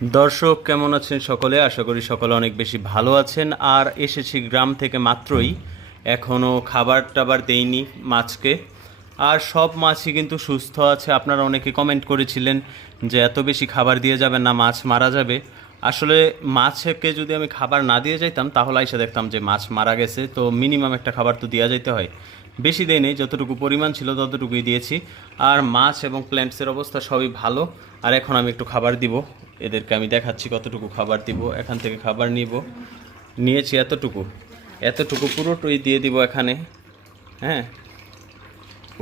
দর্শক কেমন আছেন সকলে? আশা করি সকলে অনেক বেশি ভালো আছেন। আর এসেছি গ্রাম থেকে মাত্রই, এখনও খাবার টাবার দেইনি মাছকে। আর সব মাছই কিন্তু সুস্থ আছে। আপনারা অনেকে কমেন্ট করেছিলেন যে এত বেশি খাবার দিয়ে যাবেন না, মাছ মারা যাবে। আসলে মাছকে যদি আমি খাবার না দিয়ে যাইতাম তাহলে এসে দেখতাম যে মাছ মারা গেছে। তো মিনিমাম একটা খাবার তো দেওয়া যেতে হয়। বেশি দেয় নেই, যতটুকু পরিমাণ ছিল ততটুকুই দিয়েছি। আর মাছ এবং প্ল্যান্টসের অবস্থা সবই ভালো। আর এখন আমি একটু খাবার দিব এদেরকে, আমি দেখাচ্ছি কতটুকু খাবার দিব। এখান থেকে খাবার নিয়েছি এতটুকু, এতটুকু পুরোটাই দিয়ে দিব এখানে। হ্যাঁ,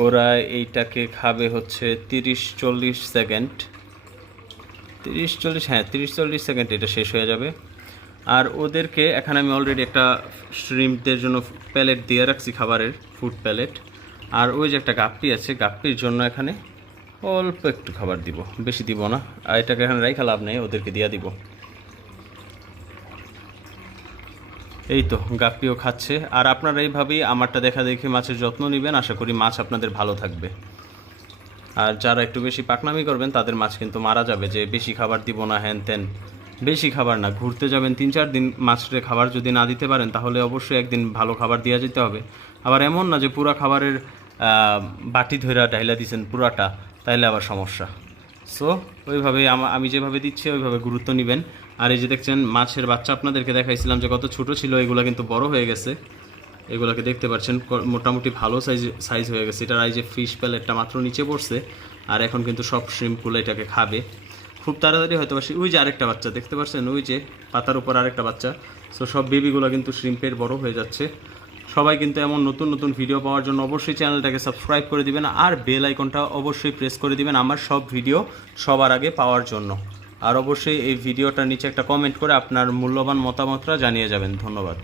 ওরা এইটাকে খাবে হচ্ছে 30-40 সেকেন্ড, 30-40, হ্যাঁ 30-40 সেকেন্ড এটা শেষ হয়ে যাবে। আর ওদেরকে এখানে আমি অলরেডি একটা শ্রিম্পদের জন্য প্যালেট দিয়ে রাখছি, খাবারের ফুড প্যালেট। আর ওই যে একটা গাপ্পি আছে, গাপ্পির জন্য এখানে অল্প একটু খাবার দিব, বেশি দিব না। আর এটাকে এখানে রাইখা লাভ নেই, ওদেরকে দিয়া দিব। এই তো গাপ্পিও খাচ্ছে। আর আপনারা এইভাবেই আমারটা দেখা দেখে মাছের যত্ন নেবেন, আশা করি মাছ আপনাদের ভালো থাকবে। আর যারা একটু বেশি পাকনামি করবেন তাদের মাছ কিন্তু মারা যাবে, যে বেশি খাবার দিব না হ্যান ত্যান। বেশি খাবার না, ঘুরতে যাবেন 3-4 দিন, মাছের খাবার যদি না দিতে পারেন তাহলে অবশ্যই একদিন ভালো খাবার দেওয়া যেতে হবে। আবার এমন না যে পুরা খাবারের বাটি ধইরা ঢাইলা দিয়েছেন পুরাটা, তাইলে আবার সমস্যা। সো ওইভাবে আমি যেভাবে দিচ্ছি ওইভাবে গুরুত্ব নেবেন। আর এই যে দেখছেন মাছের বাচ্চা, আপনাদেরকে দেখাইছিলাম যে কত ছোট ছিল, এগুলো কিন্তু বড় হয়ে গেছে। এগুলোকে দেখতে পাচ্ছেন মোটামুটি ভালো সাইজ হয়ে গেছে। এটার এই যে ফিশ প্যালেটটা মাত্র নিচে পড়ছে, আর এখন কিন্তু সব শ্রিম্পগুলো এটাকে খাবে খুব তাড়াতাড়ি। হয়তো ওই যে আরেকটা বাচ্চা দেখতে পাচ্ছেন, ওই যে পাতার উপর আরেকটা বাচ্চা। সো সব বেবিগুলো কিন্তু শ্রিম্পের বড় হয়ে যাচ্ছে। সবাই কিন্তু এমন নতুন নতুন ভিডিও পাওয়ার জন্য অবশ্যই চ্যানেলটাকে সাবস্ক্রাইব করে দিবেন, আর বেল আইকনটা অবশ্যই প্রেস করে দিবেন আমার সব ভিডিও সবার আগে পাওয়ার জন্য। আর অবশ্যই এই ভিডিওটার নিচে একটা কমেন্ট করে আপনার মূল্যবান মতামতটা জানিয়ে যাবেন। ধন্যবাদ।